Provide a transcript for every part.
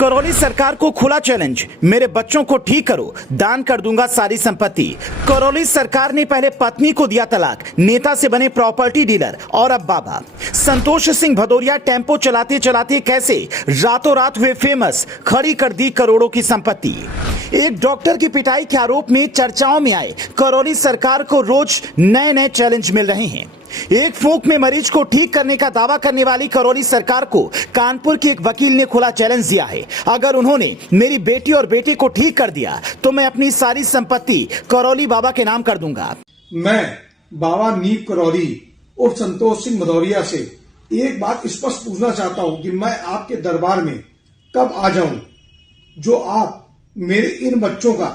करौली सरकार को खुला चैलेंज, मेरे बच्चों को ठीक करो, दान कर दूंगा सारी संपत्ति। करौली सरकार ने पहले पत्नी को दिया तलाक, नेता से बने प्रॉपर्टी डीलर और अब बाबा। संतोष सिंह भदौरिया टेम्पो चलाते चलाते कैसे रातों रात हुए फेमस, खड़ी कर दी करोड़ों की संपत्ति। एक डॉक्टर की पिटाई के आरोप में चर्चाओं में आए करौली सरकार को रोज नए नए चैलेंज मिल रहे हैं। एक फूंक में मरीज को ठीक करने का दावा करने वाली करौली सरकार को कानपुर के एक वकील ने खुला चैलेंज दिया है। अगर उन्होंने मेरी बेटी और बेटे को ठीक कर दिया तो मैं अपनी सारी संपत्ति करौली बाबा के नाम कर दूंगा। मैं बाबा नीब करौली और संतोष सिंह भदौरिया से एक बात स्पष्ट पूछना चाहता हूं कि मैं आपके दरबार में कब आ जाऊं जो आप मेरे इन बच्चों का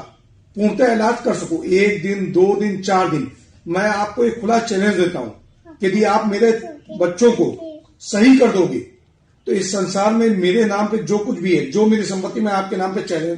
पूर्णतः इलाज कर सको। 1 दिन, 2 दिन, 4 दिन। मैं आपको एक खुला चैलेंज देता हूं कि यदि आप मेरे बच्चों को सही कर दोगे तो इस संसार में मेरे नाम पे जो कुछ भी है, जो मेरी संपत्ति, मैं आपके नाम पे चैलेंज।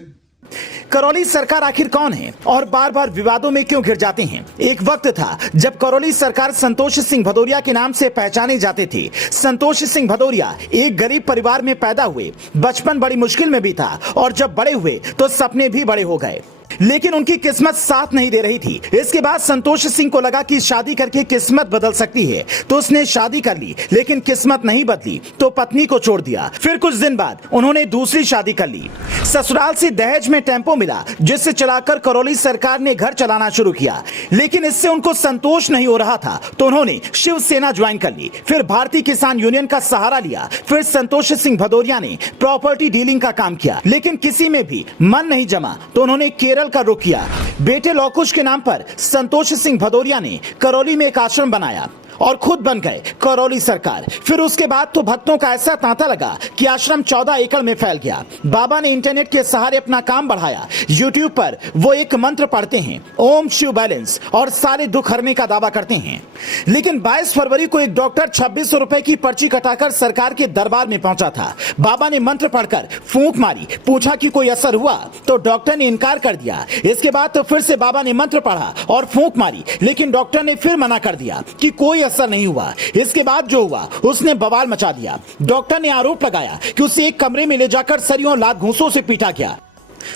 करौली सरकार आखिर कौन है और बार बार विवादों में क्यों घिर जाते हैं? एक वक्त था जब करौली सरकार संतोष सिंह भदौरिया के नाम से पहचाने जाते थे। संतोष सिंह भदौरिया एक गरीब परिवार में पैदा हुए, बचपन बड़ी मुश्किल में भी था और जब बड़े हुए तो सपने भी बड़े हो गए, लेकिन उनकी किस्मत साथ नहीं दे रही थी। इसके बाद संतोष सिंह को लगा कि शादी करके किस्मत बदल सकती है, तो उसने शादी कर ली, लेकिन किस्मत नहीं बदली तो पत्नी को छोड़ दिया। फिर कुछ दिन बाद उन्होंने दूसरी शादी कर ली। ससुराल से दहेज में टेम्पो मिला, जिससे चलाकर करौली सरकार ने घर चलाना शुरू किया, लेकिन इससे उनको संतोष नहीं हो रहा था तो उन्होंने शिवसेना ज्वाइन कर ली। फिर भारतीय किसान यूनियन का सहारा लिया। फिर संतोष सिंह भदौरिया ने प्रॉपर्टी डीलिंग का काम किया, लेकिन किसी में भी मन नहीं जमा तो उन्होंने केरल का रुख किया। बेटे लौकुश के नाम पर संतोष सिंह भदौरिया ने करौली में एक आश्रम बनाया और खुद बन गए करौली सरकार। फिर उसके बाद तो भक्तों का ऐसा तांता लगा कि आश्रम 14 एकड़ में फैल गया। बाबा ने इंटरनेट के सहारे अपना काम बढ़ाया। यूट्यूब पर वो एक मंत्र पढ़ते हैं, ओम शिव बैलेंस, और सारे दुख हरने का दावा करते हैं। लेकिन 22 फरवरी को एक डॉक्टर 2600 रुपए की पर्ची कटाकर सरकार के दरबार में पहुंचा था। बाबा ने मंत्र पढ़कर फूंक मारी, पूछा कि कोई असर हुआ तो डॉक्टर ने इनकार कर दिया। इसके बाद तो फिर से बाबा ने मंत्र पढ़ा और फूंक मारी, लेकिन डॉक्टर ने फिर मना कर दिया कि कोई असर नहीं हुआ। इसके बाद जो हुआ उसने बवाल मचा दिया। डॉक्टर ने आरोप लगाया कि उसे एक कमरे में ले जाकर सरियों लात घूंसों से पीटा गया।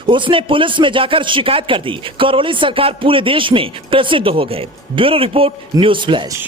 उसने पुलिस में जाकर शिकायत कर दी। करौली सरकार पूरे देश में प्रसिद्ध हो गए। Bureau report, news flash.